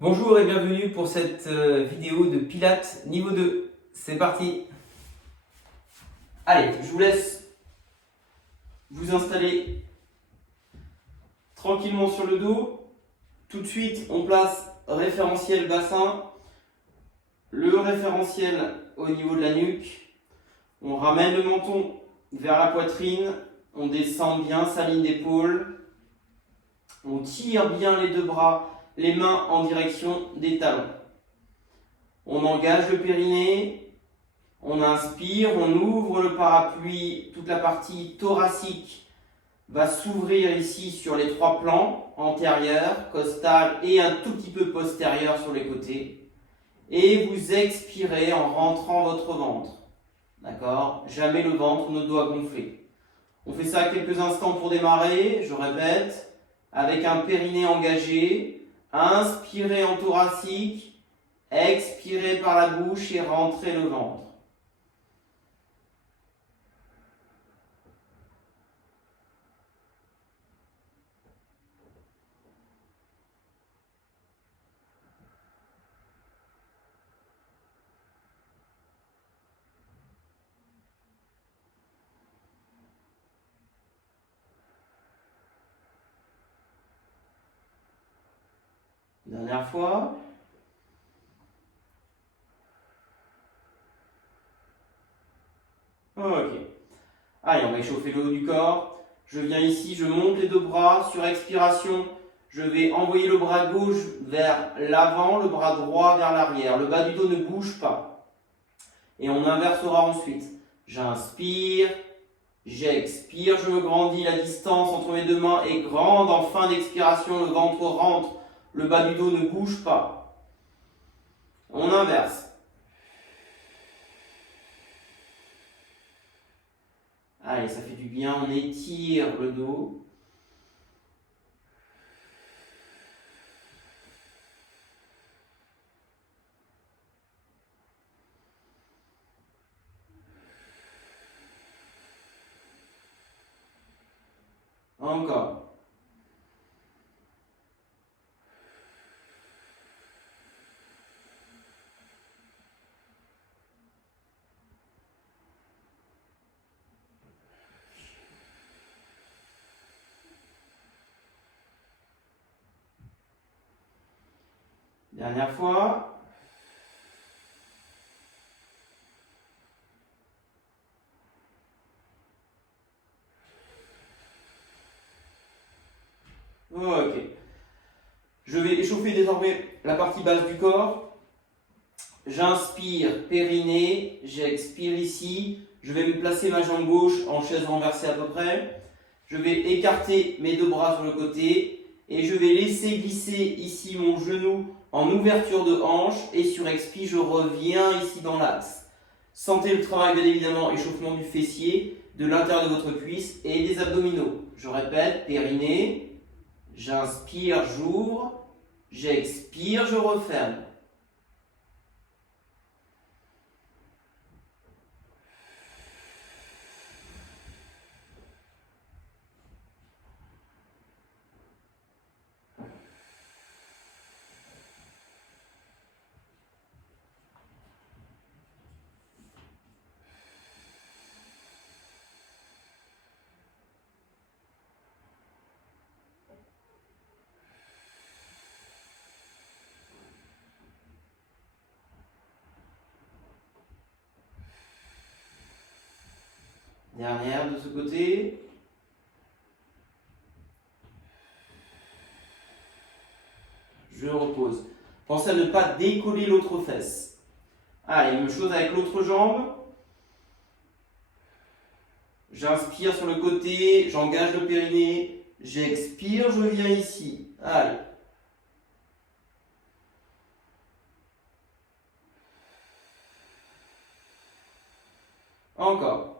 Bonjour et bienvenue pour cette vidéo de Pilates niveau 2. C'est parti. Allez, je vous laisse vous installer tranquillement sur le dos. Tout de suite, on place référentiel bassin, le référentiel au niveau de la nuque. On ramène le menton vers la poitrine, on descend bien sa ligne d'épaule. On tire bien les deux bras, les mains en direction des talons. On engage le périnée, on inspire, on ouvre le parapluie, toute la partie thoracique va s'ouvrir ici sur les trois plans, antérieur, costal et un tout petit peu postérieur sur les côtés. Et vous expirez en rentrant votre ventre. D'accord ? Jamais le ventre ne doit gonfler. On fait ça quelques instants pour démarrer, je répète, avec un périnée engagé, inspirez en thoracique, expirez par la bouche et rentrez le ventre. Dernière fois. Ok. Allez, on va échauffer le haut du corps. Je viens ici, je monte les deux bras. Sur expiration, je vais envoyer le bras gauche vers l'avant, le bras droit vers l'arrière. Le bas du dos ne bouge pas. Et on inversera ensuite. J'inspire, j'expire, je me grandis. La distance entre mes deux mains est grande. En fin d'expiration, le ventre rentre. Le bas du dos ne bouge pas. On inverse. Allez, ça fait du bien, on étire le dos. Encore. Dernière fois. Ok. Je vais échauffer désormais la partie basse du corps. J'inspire, périnée, j'expire ici. Je vais me placer ma jambe gauche en chaise renversée à peu près. Je vais écarter mes deux bras sur le côté et je vais laisser glisser ici mon genou en ouverture de hanche et sur expire, je reviens ici dans l'axe. Sentez le travail bien évidemment, échauffement du fessier, de l'intérieur de votre cuisse et des abdominaux. Je répète, périnée, j'inspire, j'ouvre, j'expire, je referme. Dernière de ce côté. Je repose. Pensez à ne pas décoller l'autre fesse. Allez, même chose avec l'autre jambe. J'inspire sur le côté, j'engage le périnée. J'expire, je viens ici. Allez. Encore.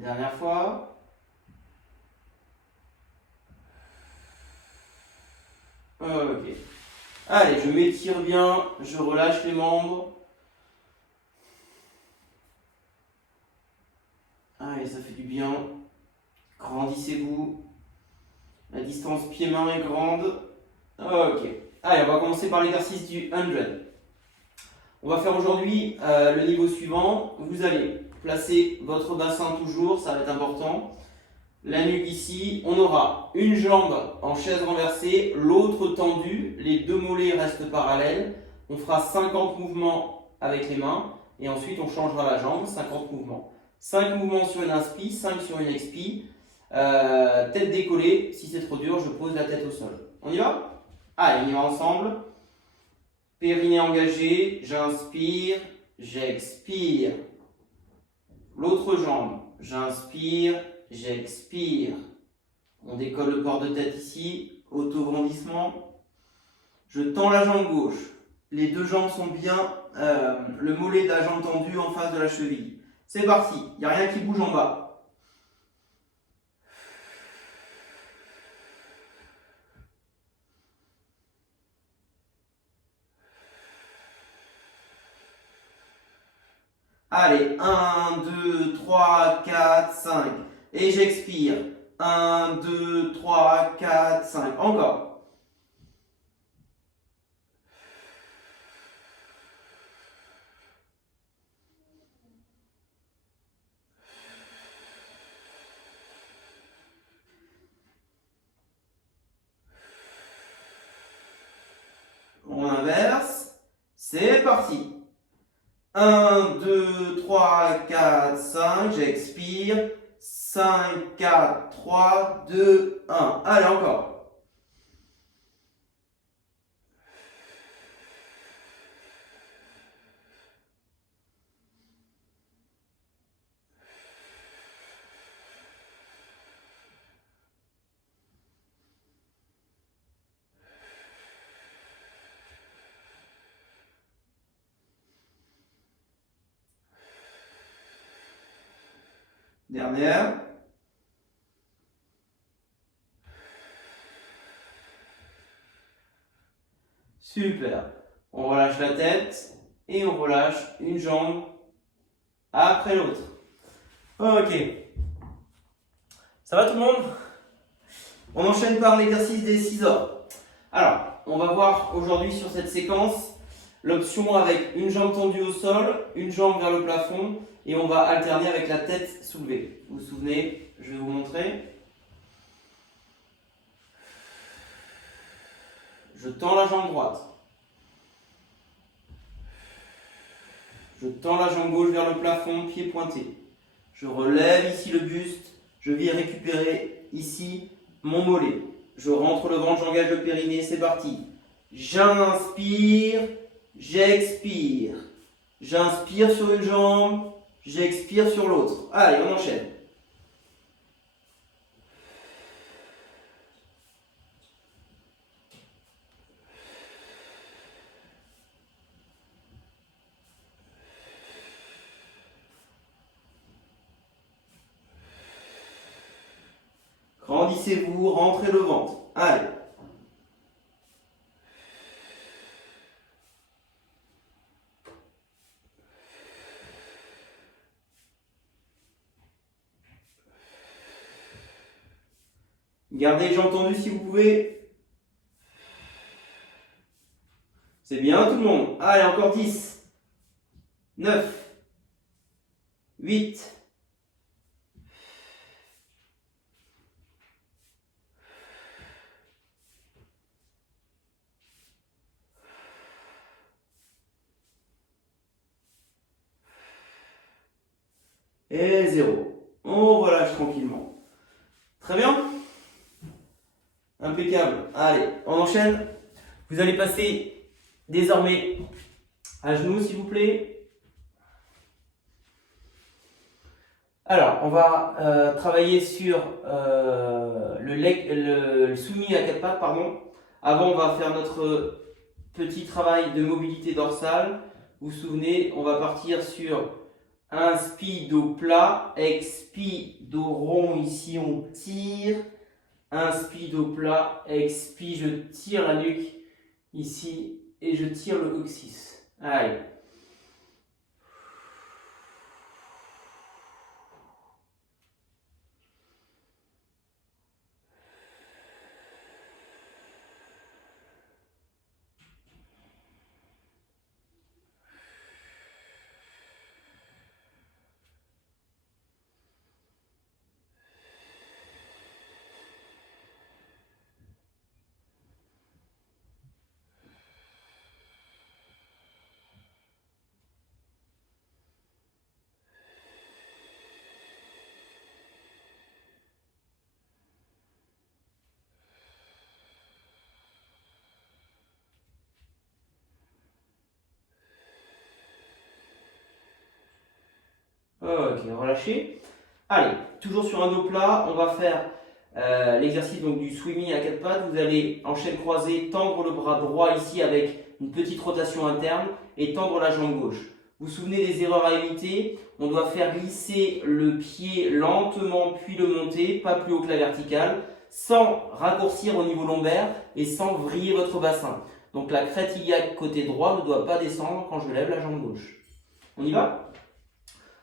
Dernière fois. Ok. Allez, je m'étire bien, je relâche les membres. Allez, ça fait du bien. Grandissez-vous. La distance pied-main est grande. Ok. Allez, on va commencer par l'exercice du 100. On va faire aujourd'hui le niveau suivant. Vous allez placer votre bassin toujours, ça va être important. La nuque ici. On aura une jambe en chaise renversée, l'autre tendue. Les deux mollets restent parallèles. On fera 50 mouvements avec les mains. Et ensuite, on changera la jambe, 50 mouvements. 5 mouvements sur une inspi, 5 sur une expi. Tête décollée. Si c'est trop dur, je pose la tête au sol. On y va? Allez, on y va ensemble. Périnée engagé, j'inspire, j'expire. L'autre jambe, j'inspire, j'expire. On décolle le port de tête ici, auto-grandissement. Je tends la jambe gauche. Les deux jambes sont bien, le mollet de la jambe tendu en face de la cheville. C'est parti, il n'y a rien qui bouge en bas. Allez, 1, 2, 3, 4, 5. Et j'expire. 1, 2, 3, 4, 5. Encore. On inverse. C'est parti. 1, 2, 3, 4, 5. J'expire. 5, 4, 3, 2, 1. Allez, encore. Dernière. Super. On relâche la tête et on relâche une jambe après l'autre. Ok. Ça va tout le monde? On enchaîne par l'exercice des scissors. Alors, on va voir aujourd'hui sur cette séquence l'option avec une jambe tendue au sol, une jambe vers le plafond et on va alterner avec la tête soulevée. Vous vous souvenez, je vais vous montrer. Je tends la jambe droite. Je tends la jambe gauche vers le plafond, pied pointé. Je relève ici le buste. Je viens récupérer ici mon mollet. Je rentre le ventre, j'engage le périnée, c'est parti. J'inspire, j'expire. J'inspire sur une jambe, j'expire sur l'autre. Allez, on enchaîne. Grandissez-vous, rentrez le ventre. Allez. Gardez les jambes tendues si vous pouvez. C'est bien tout le monde. Allez, encore 10, 9, 8, 0. On relâche tranquillement. Très bien. Impeccable. Allez, on enchaîne. Vous allez passer désormais à genoux, s'il vous plaît. Alors, on va travailler sur le soumis à quatre pattes, pardon. Avant, on va faire notre petit travail de mobilité dorsale. Vous vous souvenez, on va partir sur Inspi, dos plat, expi, dos rond, ici on tire. Inspi, dos plat, expi, je tire la nuque ici et je tire le coccyx. Allez. Ok, relâchez. Allez, toujours sur un dos plat, on va faire l'exercice donc du swimming à quatre pattes. Vous allez en chaîne croisée tendre le bras droit ici avec une petite rotation interne et tendre la jambe gauche. Vous vous souvenez des erreurs à éviter? On doit faire glisser le pied lentement puis le monter, pas plus haut que la verticale, sans raccourcir au niveau lombaire et sans vriller votre bassin. Donc la crête iliaque côté droit ne doit pas descendre quand je lève la jambe gauche. On y va?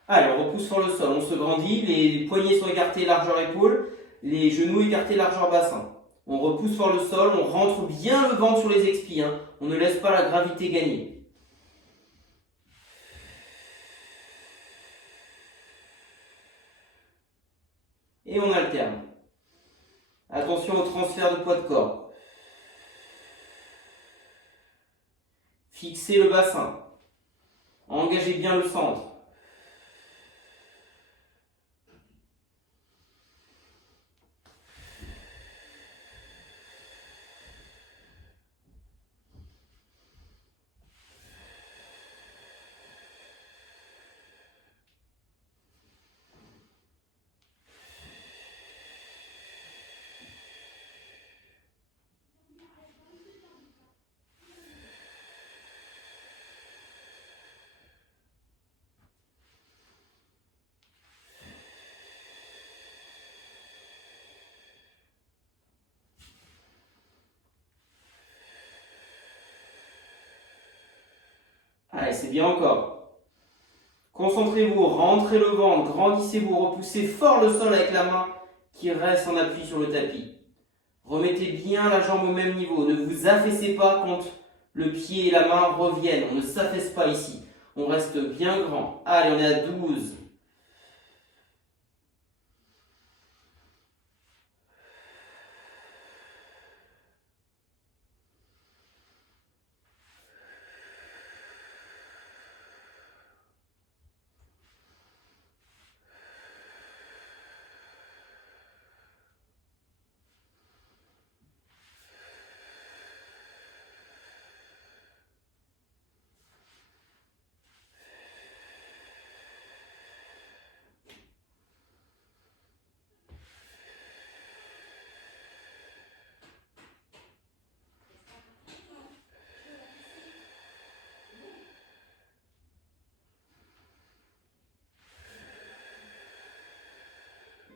Allez, on repousse sur le sol, on se grandit, les poignets sont écartés largeur épaule, les genoux écartés largeur bassin. On repousse sur le sol, on rentre bien le ventre sur les expis, hein. On ne laisse pas la gravité gagner. Et on alterne. Attention au transfert de poids de corps. Fixez le bassin. Engagez bien le centre. Allez, c'est bien encore. Concentrez-vous, rentrez le ventre, grandissez-vous, repoussez fort le sol avec la main qui reste en appui sur le tapis. Remettez bien la jambe au même niveau, ne vous affaissez pas quand le pied et la main reviennent, on ne s'affaisse pas ici. On reste bien grand. Allez, on est à 12.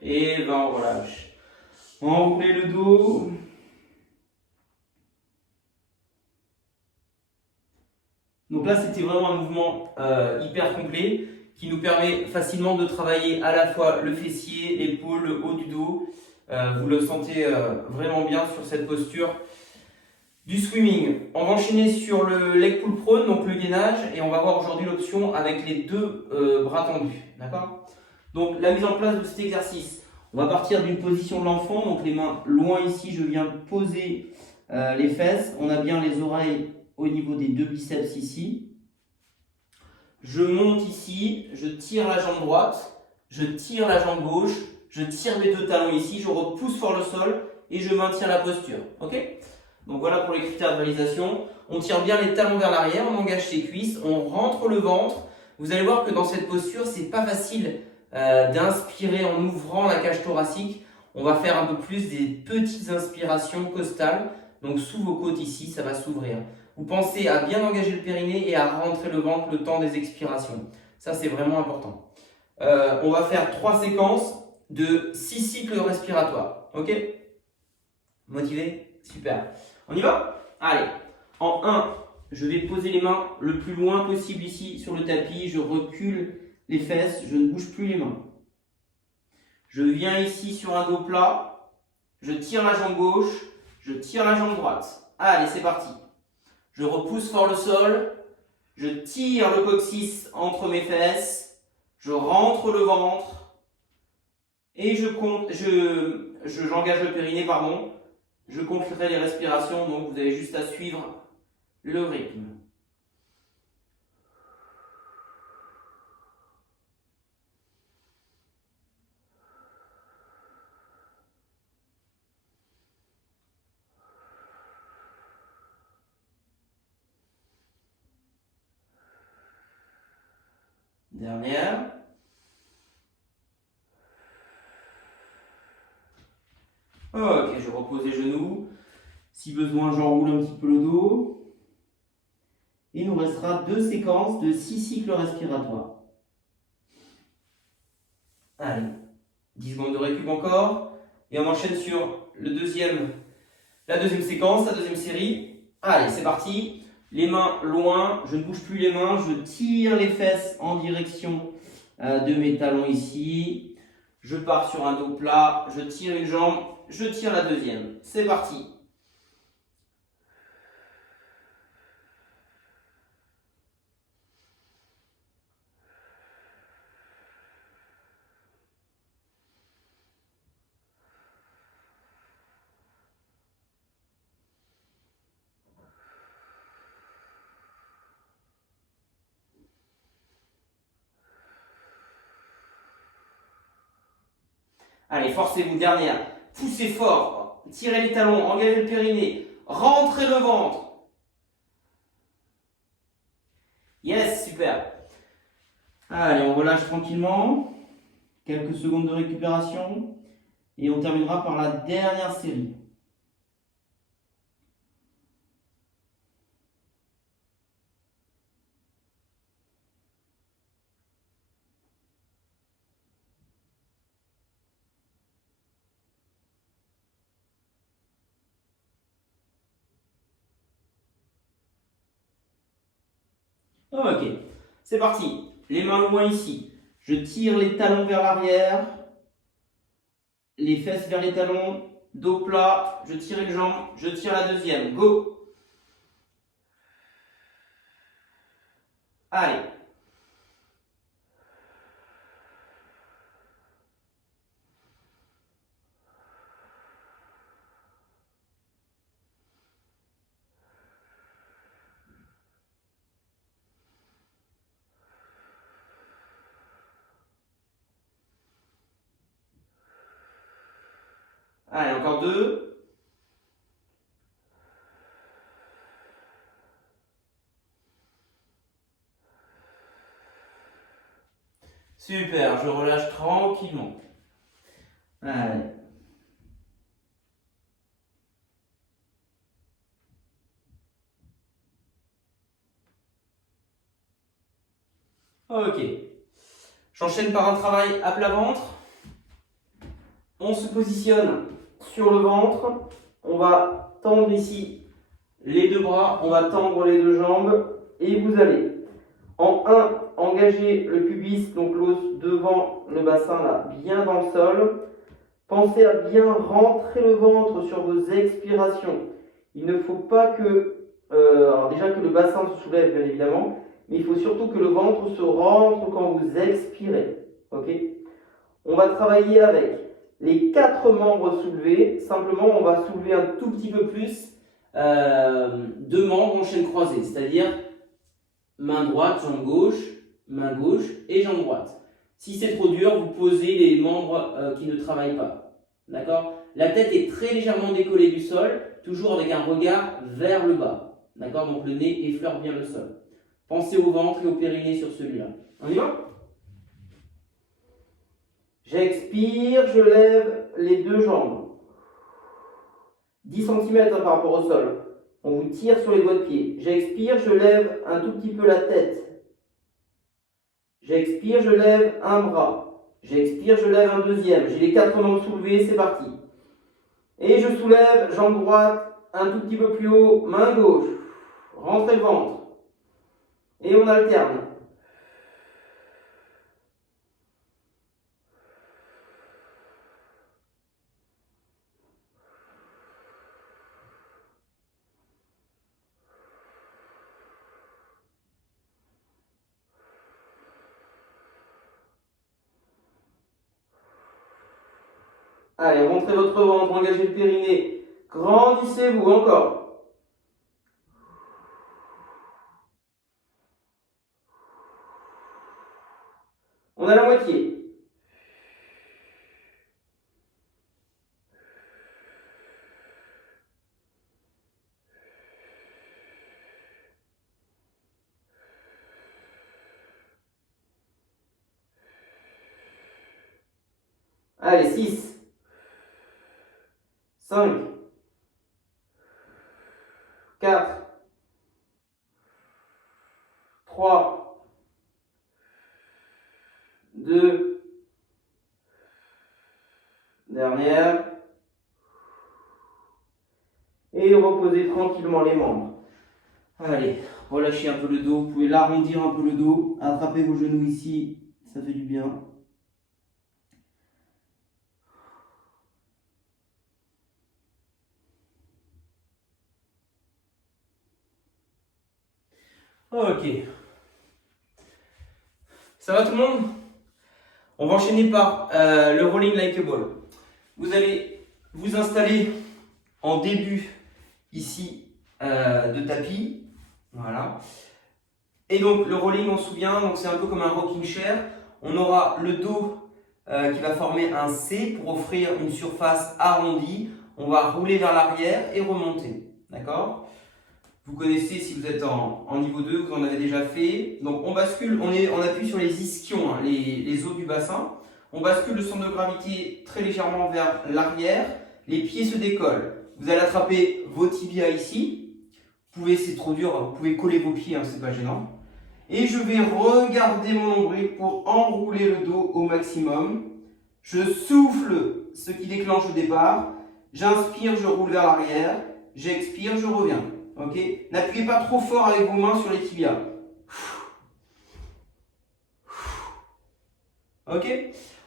Et ben on relâche. Enroulez le dos. Donc là, c'était vraiment un mouvement hyper complet qui nous permet facilement de travailler à la fois le fessier, l'épaule, le haut du dos. Vous le sentez vraiment bien sur cette posture du swimming. On va enchaîner sur le leg pull prone, donc le gainage, et on va voir aujourd'hui l'option avec les deux bras tendus. D'accord ? Donc la mise en place de cet exercice, on va partir d'une position de l'enfant, donc les mains loin ici, je viens poser les fesses, on a bien les oreilles au niveau des deux biceps ici. Je monte ici, je tire la jambe droite, je tire la jambe gauche, je tire mes deux talons ici, je repousse fort le sol et je maintiens la posture. Ok ? Donc voilà pour les critères de réalisation. On tire bien les talons vers l'arrière, on engage ses cuisses, on rentre le ventre. Vous allez voir que dans cette posture, c'est pas facile d'inspirer en ouvrant la cage thoracique. On va faire un peu plus des petites inspirations costales. Donc sous vos côtes ici, ça va s'ouvrir. Vous pensez à bien engager le périnée et à rentrer le ventre le temps des expirations. Ça, c'est vraiment important. On va faire 3 séquences de 6 cycles respiratoires. Ok? Motivé? Super. On y va? Allez. En 1, je vais poser les mains le plus loin possible ici sur le tapis. Je recule les fesses, je ne bouge plus les mains. Je viens ici sur un dos plat. Je tire la jambe gauche, je tire la jambe droite. Allez, c'est parti. Je repousse fort le sol. Je tire le coccyx entre mes fesses. Je rentre le ventre. Et j'engage le périnée, pardon. Je compléterai les respirations, donc vous avez juste à suivre le rythme. Dernière. Ok, je repose les genoux. Si besoin, j'enroule un petit peu le dos. Il nous restera 2 séquences de 6 cycles respiratoires. Allez, 10 secondes de récup encore. Et on enchaîne sur la deuxième séquence, la deuxième série. Allez, c'est parti. Les mains loin, je ne bouge plus les mains. Je tire les fesses en direction de mes talons ici. Je pars sur un dos plat. Je tire une jambe, je tire la deuxième. C'est parti. Allez, forcez-vous, dernière. Poussez fort. Tirez les talons, engagez le périnée. Rentrez le ventre. Yes, super. Allez, on relâche tranquillement. Quelques secondes de récupération. Et on terminera par la dernière série. Ok, c'est parti. Les mains loin ici. Je tire les talons vers l'arrière. Les fesses vers les talons. Dos plat. Je tire une jambe. Je tire la deuxième. Go. Allez. Allez, encore 2. Super, je relâche tranquillement. Allez. Ok. J'enchaîne par un travail à plat ventre. On se positionne sur le ventre. On va tendre ici les 2 bras. On va tendre les 2 jambes. Et vous allez, en 1, engager le pubis, donc l'os devant le bassin, là, bien dans le sol. Pensez à bien rentrer le ventre sur vos expirations. Il ne faut pas que, alors déjà que le bassin se soulève, bien évidemment, mais il faut surtout que le ventre se rentre quand vous expirez. Ok? On va travailler avec les 4 membres soulevés. Simplement, on va soulever un tout petit peu plus 2 membres en chaîne croisée, c'est-à-dire main droite, jambe gauche, main gauche et jambe droite. Si c'est trop dur, vous posez les membres qui ne travaillent pas. D'accord? La tête est très légèrement décollée du sol, toujours avec un regard vers le bas. D'accord? Donc le nez effleure bien le sol. Pensez au ventre et au périnée sur celui-là. On y va? J'expire, je lève les 2 jambes. 10 cm par rapport au sol. On vous tire sur les doigts de pied. J'expire, je lève un tout petit peu la tête. J'expire, je lève un bras. J'expire, je lève un deuxième. J'ai les 4 membres soulevés, c'est parti. Et je soulève, jambe droite, un tout petit peu plus haut, main gauche. Rentrez le ventre. Et on alterne. Allez, rentrez votre ventre, engagez le périnée. Grandissez-vous encore. On a la moitié. Allez, 6, 5, 4, 3, 2, dernière. Et reposez tranquillement les membres. Allez, relâchez un peu le dos. Vous pouvez l'arrondir un peu le dos. Attrapez vos genoux ici, ça fait du bien. Ok. Ça va tout le monde? On va enchaîner par le rolling like a ball. Vous allez vous installer en début ici de tapis. Voilà. Et donc le rolling, on se souvient, donc c'est un peu comme un rocking chair. On aura le dos qui va former un C pour offrir une surface arrondie. On va rouler vers l'arrière et remonter. D'accord? Vous connaissez, si vous êtes en niveau 2, vous en avez déjà fait. Donc on bascule, on appuie sur les ischions, hein, les os du bassin. On bascule le centre de gravité très légèrement vers l'arrière. Les pieds se décollent. Vous allez attraper vos tibias ici. Vous pouvez, c'est trop dur, vous pouvez coller vos pieds, hein, c'est pas gênant. Et je vais regarder mon nombril pour enrouler le dos au maximum. Je souffle, ce qui déclenche le départ. J'inspire, je roule vers l'arrière. J'expire, je reviens. Okay. N'appuyez pas trop fort avec vos mains sur les tibias. Ok.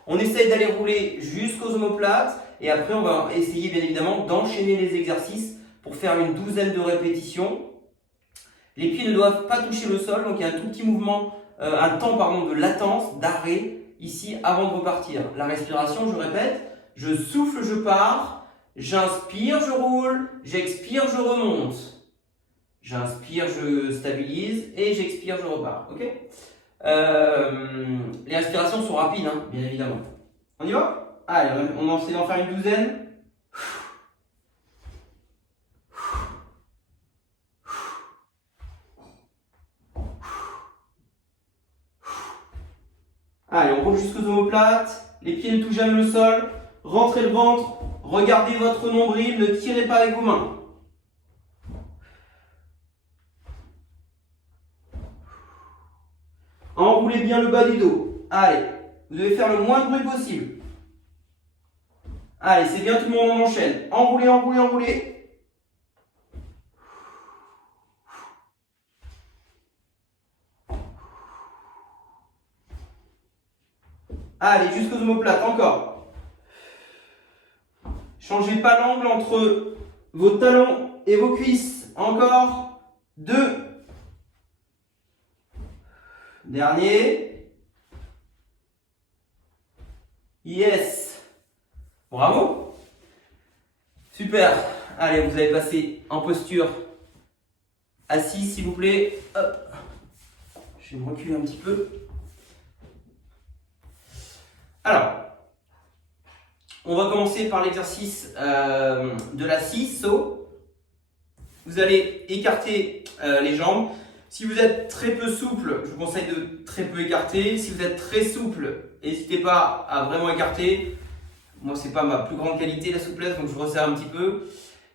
On essaye d'aller rouler jusqu'aux omoplates et après on va essayer bien évidemment d'enchaîner les exercices pour faire une 12aine de répétitions. Les pieds ne doivent pas toucher le sol, donc il y a un tout petit mouvement, un temps de latence, d'arrêt ici avant de repartir. La respiration, je répète, je souffle, je pars, j'inspire, je roule, j'expire, je remonte. J'inspire, je stabilise et j'expire, je repars. Ok. Les respirations sont rapides, hein, bien évidemment. On y va? Allez, on essaie d'en faire une 12aine. Allez, on roule jusqu'aux omoplates. Les pieds ne touchent jamais le sol. Rentrez le ventre. Regardez votre nombril. Ne tirez pas avec vos mains. Enroulez bien le bas du dos. Allez, vous devez faire le moins de bruit possible. Allez, c'est bien, tout le monde, on enchaîne. Enroulez, enroulez, enroulez. Allez, jusqu'aux omoplates, encore. Changez pas l'angle entre vos talons et vos cuisses. Encore. 2. Dernier. Yes. Bravo. Super. Allez, vous allez passer en posture assise, s'il vous plaît. Hop. Je vais me reculer un petit peu. Alors, on va commencer par l'exercice de la scie, saut. Vous allez écarter les jambes. Si vous êtes très peu souple, je vous conseille de très peu écarter. Si vous êtes très souple, n'hésitez pas à vraiment écarter. Moi, ce n'est pas ma plus grande qualité, la souplesse, donc je resserre un petit peu.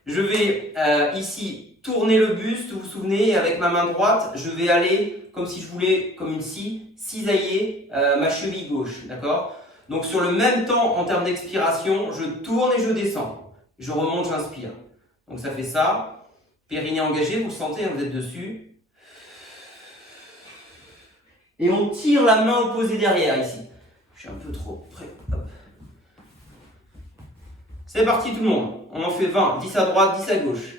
Je vais ici tourner le buste, vous vous souvenez, et avec ma main droite, je vais aller comme si je voulais, comme une scie, cisailler ma cheville gauche. D'accord? Donc sur le même temps, en termes d'expiration, je tourne et je descends. Je remonte, j'inspire. Donc ça fait ça. Périnée engagé, vous le sentez, hein, vous êtes dessus. Et on tire la main opposée derrière ici. Je suis un peu trop près. Hop. C'est parti tout le monde. On en fait 20. 10 à droite, 10 à gauche.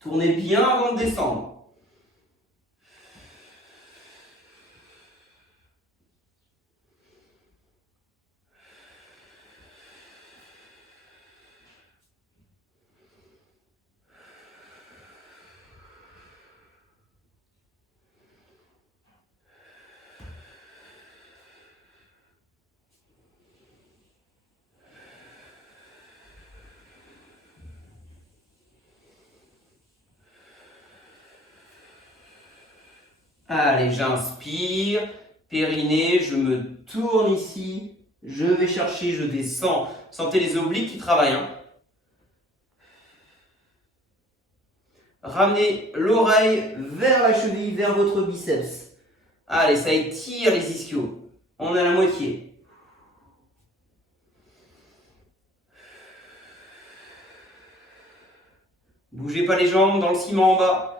Tournez bien avant de descendre. Allez, j'inspire, périnée, je me tourne ici, je vais chercher, je descends. Sentez les obliques qui travaillent. Hein. Ramenez l'oreille vers la cheville, vers votre biceps. Allez, ça étire les ischios. On est à la moitié. Bougez pas les jambes dans le ciment en bas.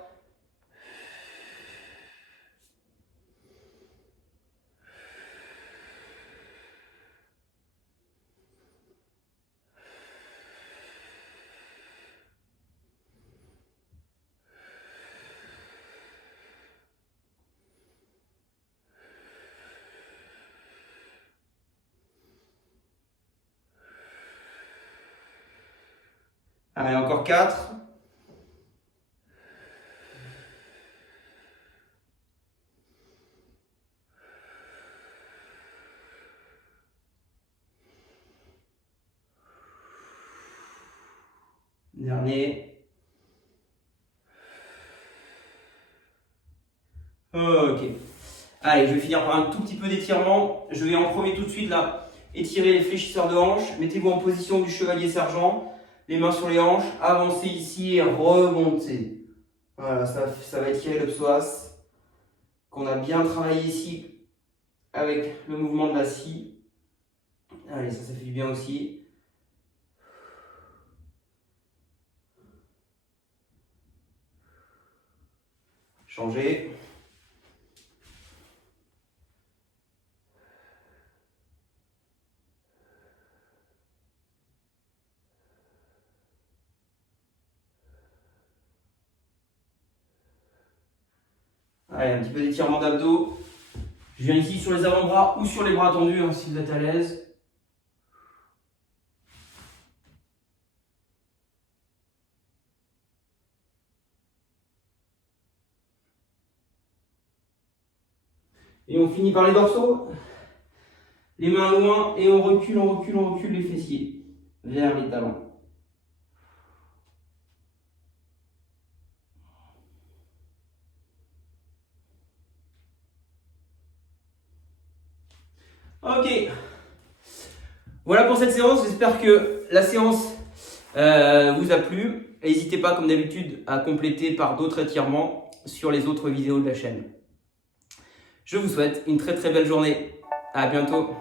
Allez, encore 4. Dernier. Ok. Allez, je vais finir par un tout petit peu d'étirement. Je vais en premier tout de suite là étirer les fléchisseurs de hanches. Mettez-vous en position du chevalier sergent. Les mains sur les hanches. Avancez ici et remontez. Voilà, ça va étirer le psoas. Qu'on a bien travaillé ici avec le mouvement de la scie. Allez, ça fait du bien aussi. Changer. Allez, un petit peu d'étirement d'abdos. Je viens ici sur les avant-bras ou sur les bras tendus hein, si vous êtes à l'aise. Et on finit par les dorsaux. Les mains loin et on recule les fessiers vers les talons. Ok. Voilà pour cette séance. J'espère que la séance vous a plu. N'hésitez pas, comme d'habitude, à compléter par d'autres étirements sur les autres vidéos de la chaîne. Je vous souhaite une très très belle journée. À bientôt.